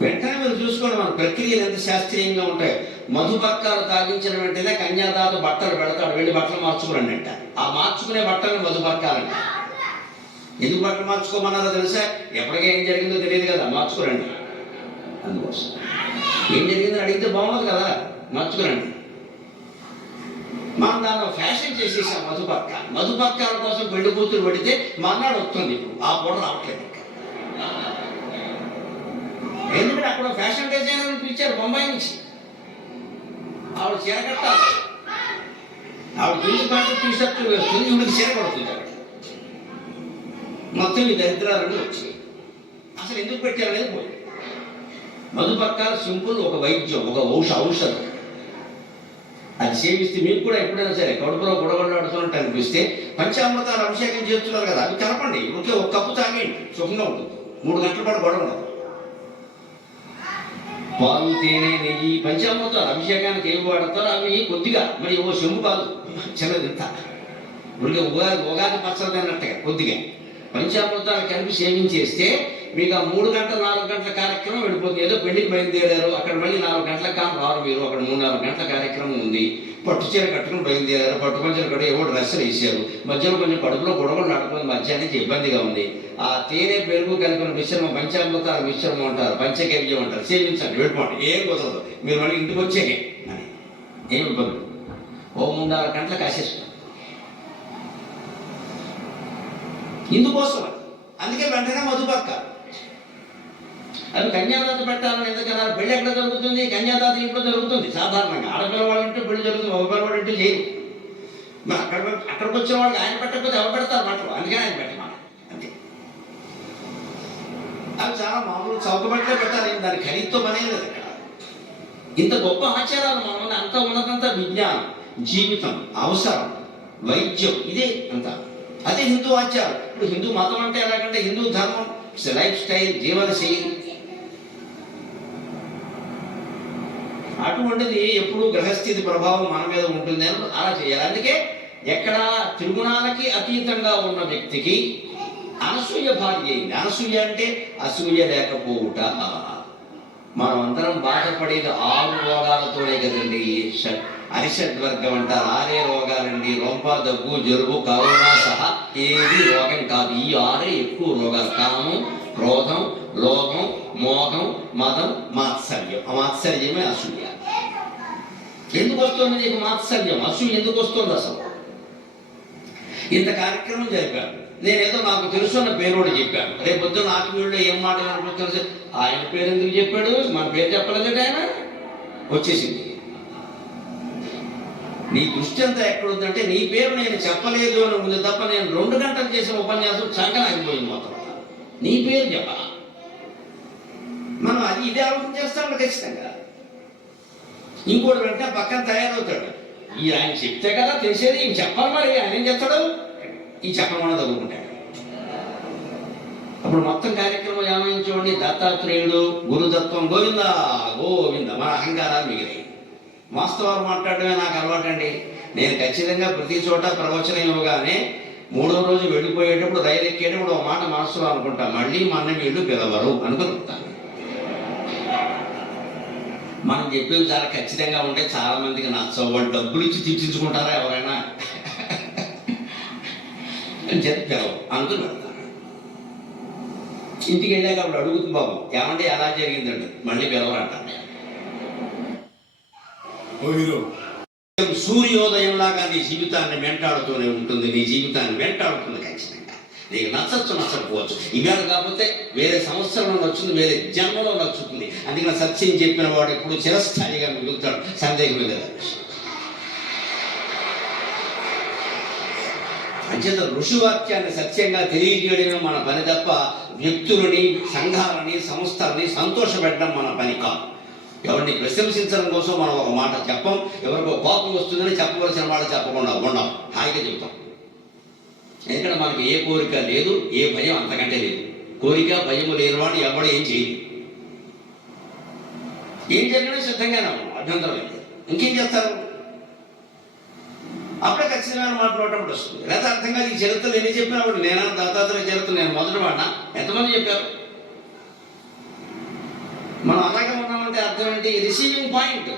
వెంటనే మీరు చూసుకోండి మన ప్రక్రియలు ఎంత శాస్త్రీయంగా ఉంటాయి. మధుపర్కాలు తాగించిన వెంటనే కన్యాదాత బట్టలు పెడతాడు, వెళ్ళి బట్టలు మార్చుకురండి అంట. ఆ మార్చుకునే బట్టలు మధుపర్కాలంట. ఎందుకు బట్టలు మార్చుకోమన్నారో తెలుసా? ఎప్పటికే ఏం జరిగిందో తెలియదు కదా, మార్చుకురండి. అందుకోసం ఏం జరిగిందని అడిగితే బాగుంది కదా, మార్చుకురండి. మనం దాన్ని ఫ్యాషన్ చేసేసాం మధుపర్కాల కోసం పెళ్లి కూతురు పెడితే మర్నాడు వస్తుంది, ఇప్పుడు ఆ పూట రావట్లేదు. ఎందుకంటే అక్కడ ఫ్యాషన్ డిజైనర్ పిలిచారు బొంబాయి నుంచి. ఆవిడ చీర కట్టాలి, ఆవిడ జీన్స్ ప్యాంటు టీషర్ట్లు వేస్తుంది, ఈవిడికి చీర పడుతుంది. ఆవిడ మొత్తం ఈ దరిద్రాలన్నీ వచ్చాయి. అసలు ఎందుకు పెట్టారనేది పోయింది. మధుపర్కాల సింపుల్, ఒక వైద్యం, ఒక ఔషధం. అది సేవిస్తే మీకు కూడా ఎప్పుడైనా సరే కడుపులో గొడవలాడుతున్నట్టు అనిపిస్తే పంచామృతాలు అభిషేకం చేస్తున్నారు కదా, అవి కలపండి. ఒకే ఒక కప్పు తాగేయండి, సుఖంగా ఉంటుంది. 3 గంటల పాటు గొడవ ఉండదు. పాలు, తేనె, నెయ్యి, పంచామృతాలు అభిషేకానికి ఏమి వాడతారో అవి కొద్దిగా, మరి ఓ చెంబు కాదు, చిన్నదింత. ఉడికి ఉగాది పచ్చడి అన్నట్టుగా కొద్దిగా పంచామృతాలు కలిపి సేవించేస్తే మీకు ఆ 3 గంటల 4 గంటల కార్యక్రమం వెళ్ళిపోతుంది. ఏదో పెళ్లికి బయలుదేరారు, అక్కడ మళ్ళీ 4 గంటలకు కాదు రారు మీరు, అక్కడ 3-4 గంటల కార్యక్రమం ఉంది. పట్టు చీర కట్టుకుని బయలుదేరారు, పట్టు పంచలు కట్టి ఏవో డ్రెస్సులు వేసారు, మధ్యలో కొంచెం కడుపులో గొడవలు నడుపుకుని మధ్యాహ్నానికి ఇబ్బందిగా ఉంది. ఆ తేనె, పెరుగు కలిపిన మిశ్రమం పంచామృతాల మిశ్రమం అంటారు, పంచగవ్యం అంటారు, సేవించండి, వెళ్ళిపోండి. ఏం కుదరదు, మీరు మళ్ళీ ఇంటికి వచ్చేకే అని ఏం ఇబ్బంది. ఓ 3-4 గంటలకు కాసేసుకోండి. ఇందుకోసం అందుకే వెంటనే మధుపర్క. అది కన్యాదాత పెట్టాలని ఎందుకన్నారు? పెళ్లి ఎక్కడ జరుగుతుంది? కన్యాదాత ఇంట్లో జరుగుతుంది. సాధారణంగా ఆడపిల్ల వాళ్ళ ఇంట్లో పెళ్లి జరుగుతుంది, మగపిల్ల వాళ్ళ ఇంట్లో చేయరు. మరి అక్కడికి వచ్చిన వాళ్ళకి ఆయన పెట్టకపోతే ఎవరు పెడతారు మాటలు? అందుకని ఆయన పెట్టమాట అంతే. అవి చాలా మామూలు చౌకబట్లే పెట్టాలి, దాని ఖరీదుతో పనే లేదు. అక్కడ ఇంత గొప్ప ఆచారాలు మనం అంత ఉన్నదంతా విజ్ఞానం, జీవితం, అవసరం, వైద్యం, ఇదే అంతా. అదే హిందూ ఆచారం. ఇప్పుడు హిందూ మతం అంటే ఎలాగంటే హిందూ ధర్మం, లైఫ్ స్టైల్, జీవన శైలి. అటువంటిది ఎప్పుడు గ్రహస్థితి ప్రభావం మన మీద ఉంటుంది అని అలా చేయాలి. అందుకే ఎక్కడ త్రిగుణాలకి అతీతంగా ఉన్న వ్యక్తికి అనసూయ భార్య అయింది. అనసూయ అంటే అసూయ లేకపోవుట. మనం అందరం బాధపడేది 6 రోగాలతోనే కదండి. అరిషడ్వర్గం అంటారు, 6 రోగాలండి. రొంప, దగ్గు, జలుబు, కరోనా సహా ఏది రోగం కాదు. ఈ 6 ఎక్కువ రోగాలు: కామం, క్రోధం, లోభం, మోహం, మదం, మాత్సర్యం. ఆ మాత్సర్యమే అసూయ. ఎందుకు వస్తుంది నీకు మాత్సర్యం, అసూయ ఎందుకు వస్తుంది? అసలు ఇంత కార్యక్రమం జరిపాను, నేనేదో నాకు తెలుసున్న పేరోడు చెప్పాను. రేపు పొద్దున్న నాకు వీళ్ళు ఏం మాట తెలుసు, ఆయన పేరు ఎందుకు చెప్పాడు, మన పేరు చెప్పలేదంటే ఆయన వచ్చేసింది. నీ దృష్టి అంతా ఎక్కడుందంటే నీ పేరు నేను చెప్పలేదు అని ఉంది తప్ప నేను 2 గంటలు చేసిన ఉపన్యాసం చక్కగా అయిపోయింది మొత్తం. నీ పేరు చెప్పాల. మనం అది ఇదే ఆలోచన చేస్తాం ఖచ్చితంగా. ఇంకోటి వెంటనే పక్కన తయారవుతాడు. ఈ ఆయన చెప్తే కదా తెలిసేది, ఇంక చెప్పాలి, మరి ఆయన ఏం చేస్తాడు, ఈ చెప్పకుండా తగ్గుకుంటాడు. అప్పుడు మొత్తం కార్యక్రమం ఏమైంది, దత్తాత్రేయుడు గురుదత్వం గోవింద గోవింద, మన అహంకారాలు మిగిలాయి. వాస్తవాలు మాట్లాడటమే నాకు అలవాటండి. నేను ఖచ్చితంగా ప్రతి చోట ప్రవచనం ఇవ్వగానే 3వ రోజు వెళ్ళిపోయేటప్పుడు రైలు ఎక్కేటప్పుడు ఒక మాట మనసులో అనుకుంటా, మళ్ళీ మన వీళ్ళు పిలవరు అనుకుంటాను. మనం చెప్పేవి చాలా ఖచ్చితంగా ఉంటే చాలా మందికి నచ్చవు. వాళ్ళు డబ్బులు ఇచ్చి తీర్చించుకుంటారా ఎవరైనా అని చెప్పి పిలవు అనుకుని పెడతాను. ఇంటికి వెళ్ళాక అప్పుడు అడుగుతుంది, బాబు ఏమంటే ఎలా జరిగిందండి, మళ్ళీ పిలవరంటాను. సూర్యోదయంలాగా నీ జీవితాన్ని వెంటాడుతూనే ఉంటుంది. నీ జీవితాన్ని వెంటాడుతుంది ఖచ్చితంగా. నీకు నచ్చచ్చు నచ్చకపోవచ్చు, ఇవాళ కాకపోతే వేరే సంవత్సరంలో నచ్చుతుంది, వేరే జన్మలో నచ్చుతుంది. అందుకని సత్యం చెప్పిన వాడు ఎప్పుడు చిరస్థాయిగా మిగులుతాడు, సందేహం లేదు. అంచేత ఋషివాక్యాన్ని సత్యంగా తెలియజేయడమే మన పని తప్ప వ్యక్తులని, సంఘాలని, సంస్థలని సంతోషపెట్టడం మన పని కాదు. ఎవరిని ప్రశంసించడం కోసం మనం ఒక మాట చెప్పం, ఎవరికో కోపం వస్తుందని చెప్పవలసిన మాట చెప్పకుండా ఉండం, హాయిగా చెప్తాం. ఎందుకంటే మనకి ఏ కోరిక లేదు, ఏ భయం అంతకంటే లేదు. కోరిక భయము లేనివాడు ఎవడు ఏం చేయదు. ఏం జరిగినా సిద్ధంగానే అభ్యంతరం లేదు. ఇంకేం చేస్తారు? అప్పుడే ఖచ్చితమైన మాట్లాడటప్పుడు వస్తుంది. లేదా అర్థం కాదు. ఈ చరిత్రలు ఎన్ని చెప్పినప్పుడు నేనా దత్తాత్రేయ చరిత్ర నేను మొదటి వాడినా, ఎంతమంది చెప్పారు? మనం అలాగే ఉన్నామంటే అర్థం ఏంటి? Receiving point.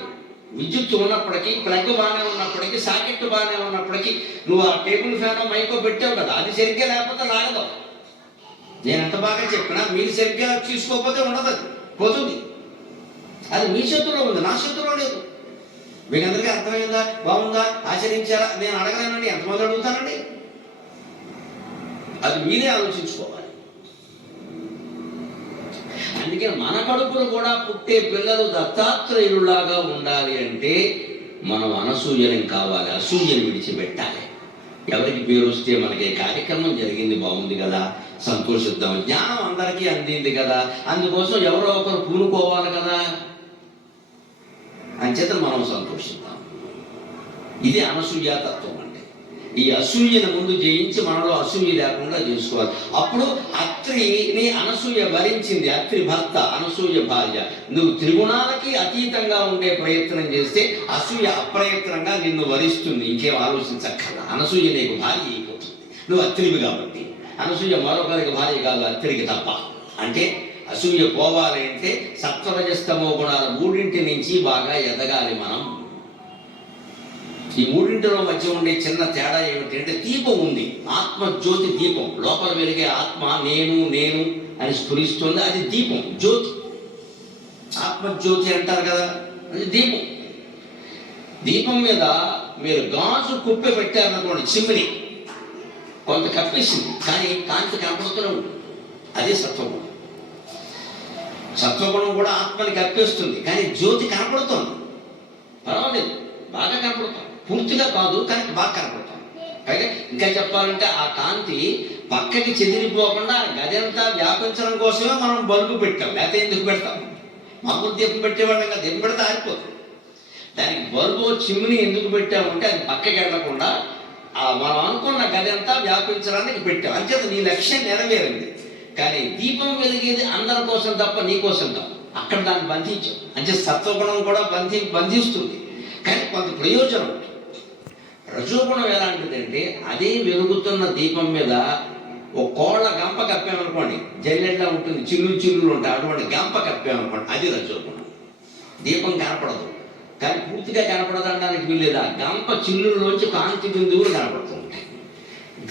విద్యుత్ ఉన్నప్పటికీ, ప్లగ్ బాగానే ఉన్నప్పటికీ, సాకెట్ బాగానే ఉన్నప్పటికీ, నువ్వు ఆ టేబుల్ ఫ్యాన్ మైకో పెట్టావు కదా, అది సరిగ్గా లేకపోతే లాగదు. నేను ఎంత బాగా చెప్పినా మీరు సరిగ్గా తీసుకోకపోతే ఉండదు, అది పోతుంది. అది మీ చేతుల్లో ఉంది, నా చేతుల్లో లేదు. మీకు అందరికీ అర్థమైందా, బాగుందా, ఆచరించారా నేను అడగలేనండి, ఎంతమంది అడుగుతానండి? అది మీరే ఆలోచించుకోవాలి. అందుకే మన కడుపులు కూడా పుట్టే పిల్లలు దత్తాత్రేయులాగా ఉండాలి అంటే మనం అనసూయనం కావాలి, అసూయను విడిచిపెట్టాలి. ఎవరికి పేరు వస్తే మనకి కార్యక్రమం జరిగింది, బాగుంది కదా, సంతోషిద్దాం. జ్ఞానం అందరికీ అందింది కదా, అందుకోసం ఎవరో ఒకరు పూనుకోవాలి కదా, అంచేత మనం సంతోషిద్దాం. ఇది అనసూయాతత్వం అంటే. ఈ అసూయను ముందు జయించి మనలో అసూయ లేకుండా చేసుకోవాలి. అప్పుడు అత్రిని అనసూయ వరించింది. అత్రి భర్త, అనసూయ భార్య. నువ్వు త్రిగుణాలకి అతీతంగా ఉండే ప్రయత్నం చేస్తే అసూయ అప్రయత్నంగా నిన్ను వరిస్తుంది. ఇంకేం ఆలోచించక్కర్లా. అనసూయ నీకు భార్య అయిపోతుంది, నువ్వు అత్రివి కాబట్టి. అనసూయ మరొకరికి భార్య కాదు, అత్రికి తప్ప. అంటే అసూయ పోవాలి అంటే సత్వరజస్తమో గుణాల 3 నుంచి బాగా ఎదగాలి మనం. ఈ 3 మధ్య ఉండే చిన్న తేడా ఏమిటంటే దీపం ఉంది, ఆత్మజ్యోతి దీపం. లోపల వెలిగే ఆత్మ నేను నేను అని స్ఫురిస్తుంది, అది దీపం, జ్యోతి. ఆత్మజ్యోతి అంటారు కదా, అది దీపం. దీపం మీద మీరు గాజు కుప్పె పెట్టారనుకోండి, చిమ్మిని కొంత కప్పేసింది, కానీ కాంతి కనపడుతూనే ఉంటుంది. అదే సత్వగుణం. సత్వగుణం కూడా ఆత్మని కప్పేస్తుంది, కానీ జ్యోతి కనపడుతోంది. పర్వాలేదు, బాగా కనపడుతుంది. పూర్తిగా కాదు, కానీ బాగా కనపడుతుంది. అయితే ఇంకా చెప్పాలంటే ఆ కాంతి పక్కకి చెదిరిపోకుండా గదంతా వ్యాపించడం కోసమే మనం బల్బు పెట్టాం. లేకపోతే ఎందుకు పెడతాం? మామూలు దీపం పెట్టేవాళ్ళం కదా, దీపం పెడితే ఆరిపోతుంది. దానికి బల్బు చిమ్మిని ఎందుకు పెట్టామంటే అది పక్కకి వెళ్ళకుండా మనం అనుకున్న గదంతా వ్యాపించడానికి పెట్టాం. అంచేత నీ లక్ష్యం నెరవేరింది. కానీ దీపం వెలిగేది అందరి కోసం తప్ప నీ కోసం తప్ప. అక్కడ దాన్ని బంధించాం. అంటే సత్వగుణం కూడా బంధిస్తుంది, కానీ కొంత ప్రయోజనం. రజోగుణం ఎలాంటిదంటే అదే వెలుగుతున్న దీపం మీద ఒక కోళ్ళ గంప కప్పామనుకోండి, జల్లెడ్లా ఉంటుంది, చిల్లులు ఉంటాయి, అటువంటి గంప కప్పామనుకోండి, అది రజోగుణం. దీపం కనపడదు, కానీ పూర్తిగా కనపడదనడానికి వీల్లేదు. ఆ గంప చిల్లుల్లోంచి కాంతి బిందువులు కనపడుతూ ఉంటాయి.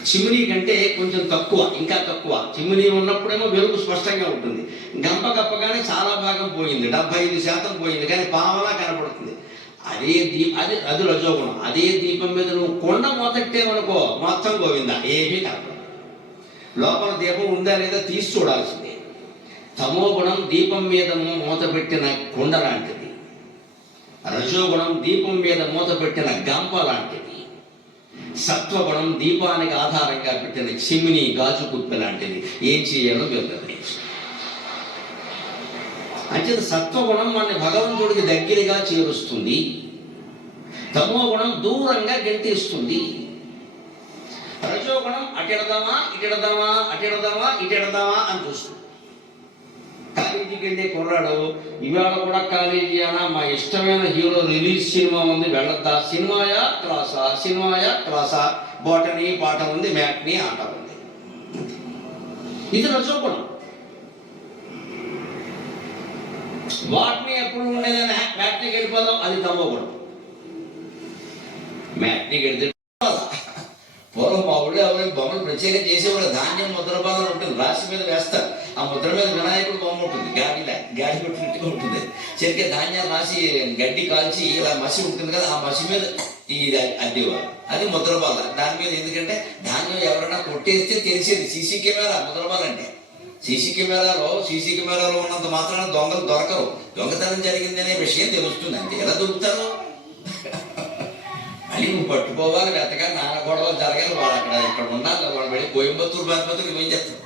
చిమ్మిని కంటే కొంచెం తక్కువ, ఇంకా తక్కువ. చిమ్మిని ఉన్నప్పుడేమో వెలుగు స్పష్టంగా ఉంటుంది. గంప కప్పగానే చాలా భాగం పోయింది, 75% పోయింది, కానీ పావలా కనపడుతుంది. అదే అది రజోగుణం. అదే దీపం మీద నువ్వు కొండ మొదట్టేమనుకో, మొత్తం గోవిందా, ఏమీ కనపడదు. లోపల దీపం ఉందా లేదా తీసి చూడాల్సిందే. తమో గుణం దీపం మీద మూత పెట్టిన కొండ లాంటిది. రజోగుణం దీపం మీద మూత పెట్టిన గంప లాంటిది, సత్వగుణం దీపానికి ఆధారంగా పెట్టిన చిమ్మిని గాజు కుప్పి లాంటిది. ఏం చేయాలో వెళ్ళదు. అంటే సత్వగుణం మన భగవంతుడికి దగ్గరగా చేరుస్తుంది, తమో గుణం దూరంగా గెంటేస్తుంది. రజోగుణం అటెడదామా ఇటెడదామా అటెడదామా ఇటెడదామా అని చూస్తుంది. కాలేజీకి వెళ్ళే కుర్రాడు ఇవాళ కూడా కాలేజీ అనా, మా ఇష్టమైన హీరో రిలీజ్ సినిమా ఉంది వెళ్ళొద్దా, సినిమాయా క్లాసా, సినిమాయా క్లాసా, బోటనీ పాట ఉంది, మ్యాట్నీ ఆట ఉంది. ఇది రజోగుణం. వాటిని ఎప్పుడు ఉండేదని మ్యాట్నీకి వెళ్ళిపోదాం, అది తమో గుణం. మ్యాట్నీకి వెళ్తే పూర్వం మా ఊళ్ళో ఎవరైనా బొమ్మలు ప్రత్యేకంగా చేసేవాళ్ళు. ధాన్యం ముద్రపాలన ఉంటుంది, రాశి మీద వేస్తారు. ఆ ముద్ర మీద వినాయకుడు బొమ్మ ఉంటుంది, గాడి కొట్టినట్టుగా ఉంటుంది. సరిగ్గా ధాన్యాలు రాసి గడ్డి కాల్చి ఇలా మసి ఉంటుంది కదా, ఆ మసి మీద ఇది అడ్డేవారు. అది ముద్రపాల. దాని మీద ఎందుకంటే ధాన్యం ఎవరైనా కొట్టేస్తే తెలిసేది. సీసీ కెమెరా ముద్రపాల అంటే. సీసీ కెమెరాలో ఉన్నంత మాత్రాన దొంగలు దొరకరు. దొంగతనం జరిగిందనే విషయం తెలుస్తుంది. అంతే. ఎలా దొరుకుతారు? అని నువ్వు పట్టుకోవాలి, వెతగా నాన్న గొడవలు జరగాలి. వాడు అక్కడ ఇక్కడ ఉండాలి. వాడు వెళ్ళి కోయంబత్తూరు ఏం చేస్తారు?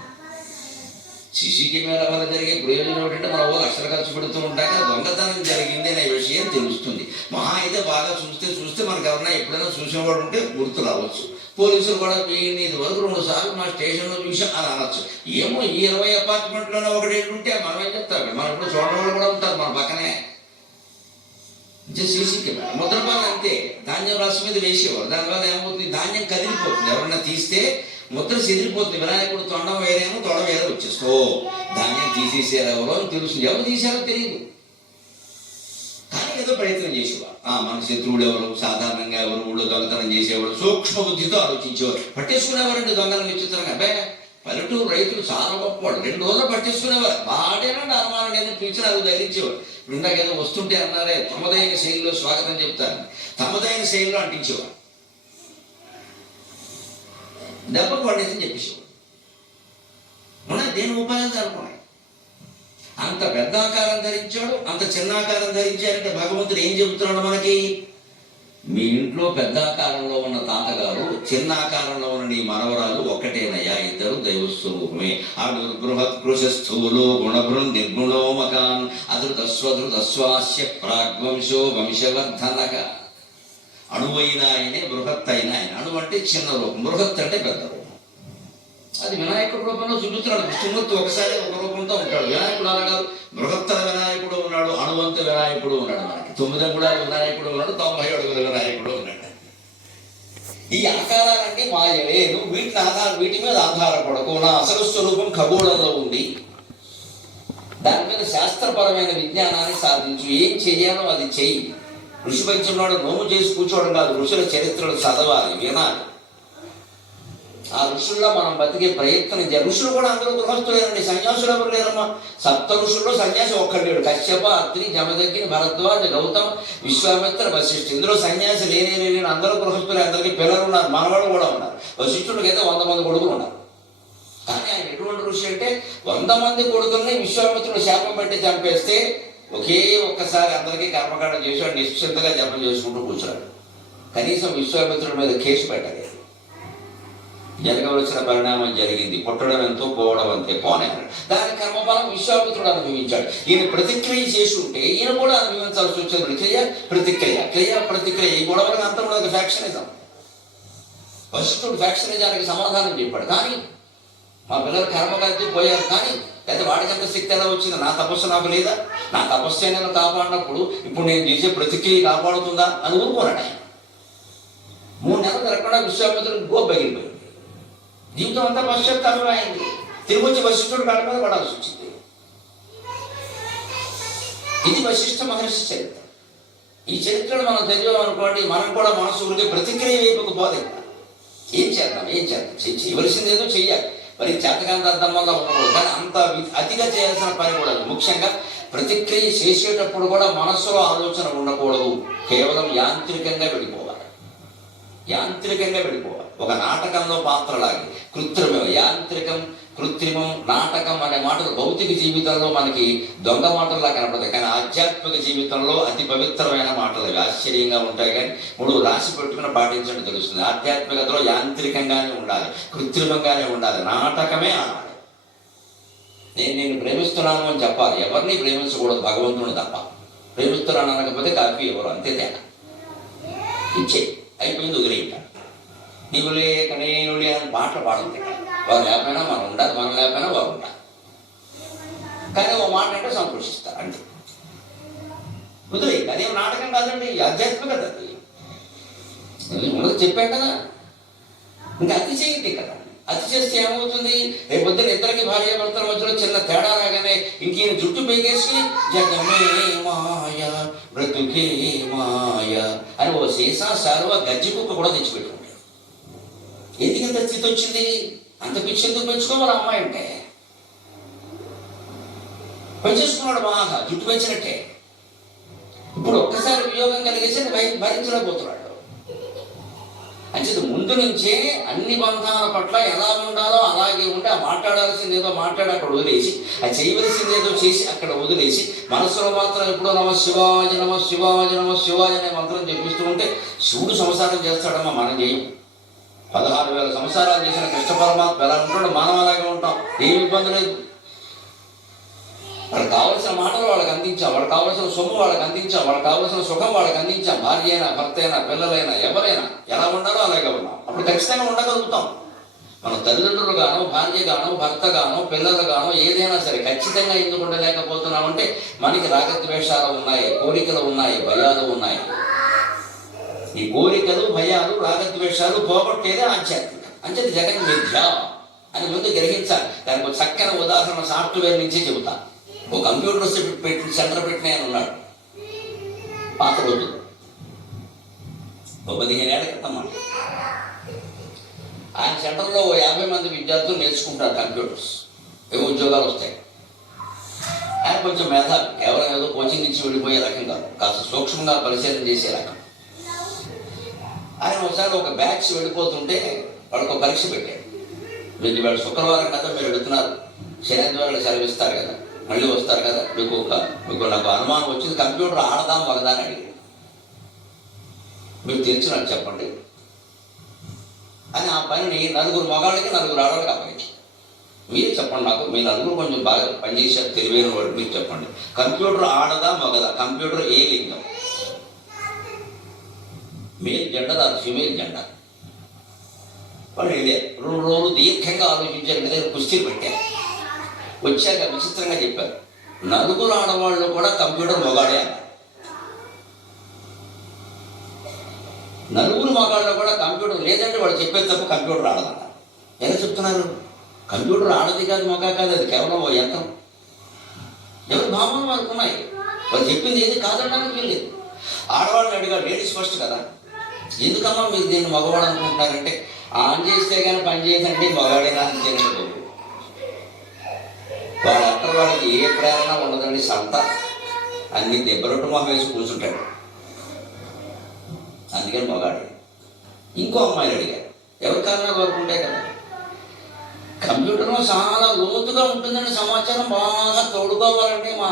సీసీ కెమెరా వల్ల జరిగే ప్రయోజనం ఏంటంటే మన వాళ్ళు లక్షలు ఖర్చు పెడుతూ ఉంటాక దొంగతనం జరిగింది అనే విషయం తెలుస్తుంది. మహా అయితే బాగా చూస్తే మనకు ఎవరైనా ఎప్పుడైనా చూసేవాడు ఉంటే గుర్తు రావచ్చు. పోలీసులు కూడా వీడిని ఇది వరకు 2 సార్లు మా స్టేషన్లో చూసాం అని అనొచ్చు. ఏమో ఈ 20 అపార్ట్మెంట్లోనే ఒకటి ఉంటే మనం ఏం చెప్తాం? మనం ఇప్పుడు చూడడం వాళ్ళు కూడా ఉంటారు మన పక్కనే. సీసీ కెమెరా ముద్రపాలు అంతే. ధాన్యం రాసి మీద వేసేవారు. దానివల్ల ఏమవుతుంది? ధాన్యం కదిలిపోతుంది. ఎవరన్నా తీస్తే ముద్ర చెదిరిపోతుంది. వినాయకుడు తొండం వేరేమో తొడ వేరే వచ్చేస్తూ ధాన్యం తీసేసారు ఎవరో అని తెలుస్తుంది. ఎవరు తీసారో తెలియదు, కానీ ఏదో ప్రయత్నం చేసేవారు. మన శత్రువుడు ఎవరు, సాధారణంగా ఎవరు ఊళ్ళో దొంగతనం చేసేవాడు సూక్ష్మ బుద్ధితో ఆలోచించేవారు. పట్టేసుకునేవారండి దొంగలను విచిత్రంగా. అబ్బాయి పల్లెటూరు రైతులు చాలా గొప్పవాడు. 2 రోజులు పట్టేసుకునేవారు. వాడేనండి అనుమానం లేదని పిలిచిన అది ధరించేవాడు. ఇప్పుడు ఇందాక ఏదో వస్తుంటే అన్నారే తమదైన శైలిలో స్వాగతం చెప్తారు. తమదైన శైలిలో అంటించేవాడు. దెబ్బకు పడేదని చెప్పేసేవాడు. దేని ఉపాయాలు అనుకున్నాయి. అంత పెద్ద ఆకారం ధరించాడు, అంత చిన్న ఆకారం ధరించాడంటే భగవంతుడు ఏం చెబుతున్నాడు మనకి? మీ ఇంట్లో పెద్ద ఆకారంలో ఉన్న తాతగారు, చిన్న ఆకారంలో ఉన్న నీ మనవరాలు ఒక్కటేనయ్యా, ఇద్దరు దైవస్వరూపమే. ఆడు బృహత్ కృశస్థూలో గుణభృం నిర్గుణో మకాన్ అధృతస్వధృతస్వాస్య ప్రాగ్వంశో వంశవర్ధనక. అణువైన ఆయనే, బృహత్ అయిన ఆయన. అణువు అంటే చిన్న రూపం, బృహత్ అంటే పెద్ద రూపం. అది వినాయకుడు రూపంలో చూపుతున్నాడు. విష్ణుమూర్తి ఒకసారి ఒక రూపంతో ఉంటాడు. వినాయకుడు అనగా బృహత్తర వినాయకుడు ఉన్నాడు, అణువంత వినాయకుడు ఉన్నాడు. మనకి 9 అంగుళాల వినాయకుడు ఉన్నాడు, 90 అడుగుల వినాయకుడు ఉన్నాడు. ఈ ఆకారాలన్నీ మాయ లేదు. వీటి మీద ఆధారపడకు. నా అసలు స్వరూపం ఖగోళంలో ఉంది. దాని మీద శాస్త్రపరమైన విజ్ఞానాన్ని సాధించు. ఏం చెయ్యాలో అది చెయ్యి. ఋషి పంచంలో నోము చేసి కూర్చోవడం కాదు, ఋషుల చరిత్రలు చదవాలి, వినాలి. ఆ ఋషుల్లో మనం బతికే ప్రయత్నం చేయాలి. ఋషులు కూడా అందరూ గృహస్థులేనండి, సన్యాసులు ఎవరు లేరమ్మా. 7 ఋషుల్లో సన్యాసి ఒక్కడు లేడు. కశ్యప, అత్రి, జమదగ్ని, భరద్వాజ, గౌతమ, విశ్వామిత్ర, వశిష్ఠ. ఇందులో సన్యాసి లేని అందరూ గృహస్థులే. అందరికీ పిల్లలు ఉన్నారు, మనవాళ్ళు కూడా ఉన్నారు. వశిష్ఠుడికైతే 100 మంది కొడుకులు ఉన్నారు. కానీ ఆయన ఎటువంటి ఋషి అంటే 100 మంది కొడుకుల్ని విశ్వామిత్రుడు శాపం పెట్టి చంపేస్తే ఒక్కసారి అందరికీ కర్మకాండ చేసి నిశ్చింతగా జపం చేసుకుంటూ కూర్చున్నాడు. కనీసం విశ్వామిత్రుడి మీద కేసు పెట్టలేదు. జరగవలసిన పరిణామం జరిగింది. పుట్టడం ఎంతో, పోవడం అంతే. పోనేరు. దాని కర్మఫలం విశ్వామిత్రుడు అనుభవించాడు. ఈయన ప్రతిక్రియ చేసి ఉంటే ఈయన కూడా అనుభవించాల్సి వచ్చేది. ప్రతిక్రియ ఈ గొడవలకు అంతా కూడా ఫ్యాక్షనిజం. వశిష్ఠుడు ఫ్యాక్షనిజానికి సమాధానం చెప్పాడు. కానీ మా పిల్లలు కర్మకాంతి పోయారు. కానీ అయితే వాడికంత శక్తి ఎలా వచ్చింది? నా తపస్సు నాకు లేదా? నా తపస్సు నేను కాపాడినప్పుడు ఇప్పుడు నేను చేసే ప్రతిక్రియ కాపాడుతుందా అని ఊరుకోనాడు ఆయన. 3 నెలలు తిరగకుండా విశ్వామిత్రుడికి బగిలిపోయింది. జీవితం అంతా పశ్చాత్తాపం అయింది. తిరిగి వచ్చి వశిష్ఠుడు కాళ్ళ మీద పడాల్సి వచ్చింది. ఇది వశిష్ఠ మహర్షి చరిత్ర. ఈ చరిత్రను మనం చదివామనుకోండి, మనం కూడా మనసుకి ప్రతిక్రియ వైపుకు పోదాం. ఏం చేద్దాం చేయవలసిందేదో చెయ్యాలి. మరి చేతకాంత అర్థం వల్ల ఉండకూడదు. కానీ అంత అతిగా చేయాల్సిన పని కూడా. ముఖ్యంగా ప్రతిక్రియ చేసేటప్పుడు కూడా మనస్సులో ఆలోచన ఉండకూడదు. కేవలం యాంత్రికంగా వెళ్ళిపోవాలి. ఒక నాటకంలో పాత్రలాగే కృత్రిమం, యాంత్రికం, కృత్రిమం, నాటకం అనే మాటలు భౌతిక జీవితంలో మనకి దొంగ మాటల్లా కనపడతాయి, కానీ ఆధ్యాత్మిక జీవితంలో అతి పవిత్రమైన మాటలు అవి. ఆశ్చర్యంగా ఉంటాయి, కానీ మూడు రాసి పెట్టుకుని పాటించడం తెలుస్తుంది. ఆధ్యాత్మికతలో యాంత్రికంగానే ఉండాలి, కృత్రిమంగానే ఉండాలి, నాటకమే ఆడాలి. నేను ప్రేమిస్తున్నాను అని చెప్పాలి, ఎవరిని ప్రేమించకూడదు, భగవంతుని తప్ప. ప్రేమిస్తున్నాను అనకపోతే కాఫీ ఎవరు, అంతే తేడా. ఇచ్చే అయిపోయింది, వదిలేయండి. నీవు లేక నేను లే అని పాటలు పాడుతుంది. వారు లేకపోయినా మనం ఉండాలి, మనం లేకపోయినా వారు ఉండాలి. కానీ ఓ మాట అంటే సంతోషిస్తారు అంతే. వదిలేయండి, అదేం నాటకం కాదండి, ఆధ్యాత్మికత అది. ముందు చెప్పాను కదా, ఇంకా అతి చేయండి కదా. అతి చేస్తే ఏమవుతుంది, రేపొద్దున ఇద్దరికి భార్య భర్తల మధ్యలో చిన్న తేడా రాగానే ఇంకేం జుట్టు పెగేసి జగమే మాయ బ్రతుకే మాయ అని ఓ సీసా సారువా గజ్జి కుక్క కూడా తెచ్చిపెట్టుకుంటాడు. ఎందుకు ఇంత స్థితి వచ్చింది? అంత పిచ్చి ఎందుకు పెంచుకోవాలి అమ్మాయి అంటే? పెంచేసుకున్నాడు బాగా, జుట్టు పెంచినట్టే. ఇప్పుడు ఒక్కసారి వియోగం కలిగేసి భరించలేకపోతున్నాడు. అంచేది ముందు నుంచే అన్ని బంధాల పట్ల ఎలా ఉండాలో అలాగే ఉంటే, ఆ మాట్లాడాల్సింది ఏదో మాట్లాడి అక్కడ వదిలేసి, ఆ చేయవలసింది ఏదో చేసి అక్కడ వదిలేసి, మనసులో మాత్రం ఎప్పుడో నమ శివాయ నమ శివాయ నమ శివాయ అనే మంత్రం చెప్పిస్తూ ఉంటే శివుడు సంసారం చేస్తాడమ్మా, మనం చేయం. 16,000 సంవత్సరాలు చేసిన కృష్ణ పరమాత్మ ఎలా ఉంటాడో మనం అలాగే ఉంటాం, ఏమి ఇబ్బంది లేదు. వాళ్ళకి కావలసిన మాటలు వాళ్ళకి అందించాం, వాళ్ళకి కావలసిన సొమ్ము వాళ్ళకి అందించాం, వాళ్ళకి కావలసిన సుఖం వాళ్ళకి అందించాం. భార్య అయినా భర్త అయినా పిల్లలైనా ఎవరైనా ఎలా ఉండాలో అలాగే ఉన్నాం. అప్పుడు ఖచ్చితంగా ఉండగలుగుతాం. మన తల్లిదండ్రులుగానో, భార్యగానో, భర్తగానో, పిల్లలుగానో ఏదైనా సరే ఖచ్చితంగా ఎందుకు ఉండలేకపోతున్నామంటే మనకి రాగద్వేషాలు ఉన్నాయి, కోరికలు ఉన్నాయి, భయాలు ఉన్నాయి. ఈ కోరికలు, భయాలు, రాగద్వేషాలు పోగొట్టేదే ఆధ్యాత్మిక. అంటే జగన్ మిథ్య అని ముందు గ్రహించాలి. దానికి ఒక చక్కని ఉదాహరణ సాఫ్ట్వేర్ నుంచి చెబుతా. ఓ కంప్యూటర్ సెంటర్ పెట్టిన ఆయన ఉన్నాడు, పాత రోజులు, 15 ఏళ్ల క్రితం మాట. ఆయన సెంటర్లో 50 మంది విద్యార్థులు నేర్చుకుంటారు కంప్యూటర్స్, ఏవో ఉద్యోగాలు వస్తాయి. ఆయన కొంచెం మేధావి, కేవలం ఏదో కోచింగ్ ఇచ్చి వెళ్ళిపోయే రకం కాదు, కాస్త సూక్ష్మంగా పరిశీలన చేసే రకం. ఆయన ఒకసారి ఒక బ్యాచ్ వెళ్ళిపోతుంటే వాళ్ళకు ఒక పరీక్ష పెట్టాడు. మీరు వాళ్ళు శుక్రవారం కదా మీరు వెళుతున్నారు, శనివారం సెలవిస్తారు కదా, మళ్ళీ వస్తారు కదా, మీకు నాకు అనుమానం వచ్చింది, కంప్యూటర్ ఆడదాం వరదా అని అడిగాడు. మీరు తెరిచినట్టు చెప్పండి అని ఆ పనిని 4 మగాళ్ళకి 4 ఆడవాళ్ళకి అప్పగించారు. మీరు చెప్పండి, నాకు మీ 4 కొంచెం బాగా పనిచేశారు, తెలివైన వాళ్ళు, మీరు చెప్పండి, కంప్యూటర్ ఆడదా మగదా, కంప్యూటర్ ఏ లింగం, male gender or female gender. వాళ్ళు వెళ్ళారు, 2 రోజులు దీర్ఘంగా ఆలోచించారు, మీద కుస్తీలు పెట్టారు. వచ్చాక విచిత్రంగా చెప్పారు, 4 ఆడవాళ్ళు కూడా కంప్యూటర్ మగాడే అన్నారు. 4 మగాళ్ళు కూడా కంప్యూటర్ లేదంటే వాళ్ళు చెప్పేది తప్ప కంప్యూటర్ ఆడదన్నారు. ఎలా చెప్తున్నారు? కంప్యూటర్ ఆడది కాదు, మగా కాదు, అది కేవలం ఓ యంత్రం. ఎవరి భావన వారికి ఉన్నాయి, వాళ్ళు చెప్పింది ఏది కాదనడానికి వీల్లేదు. ఆడవాళ్ళని అడిగారు, లేడీస్ ఫస్ట్ కదా, ఎందుకమ్మా మీరు దీన్ని మగవాడు అనుకుంటున్నారంటే, ఆన్ చేస్తే కానీ పని చేయదండి మగవాడేనా అని తెలియదు. వాళ్ళంటారు వాళ్ళకి ఏ ప్రేరణ ఉండదండి, సంత అన్ని దెబ్బరొట్టు మొహం వేసి కూర్చుంటాడు, అందుకని మగాడు. ఇంకో అమ్మాయిని అడిగారు, ఎవరి కారణాలు వరకు ఉంటాయి కదా. కంప్యూటర్లో చాలా లోతుగా ఉంటుందని సమాచారం బాగా తోడుకోవాలంటే మా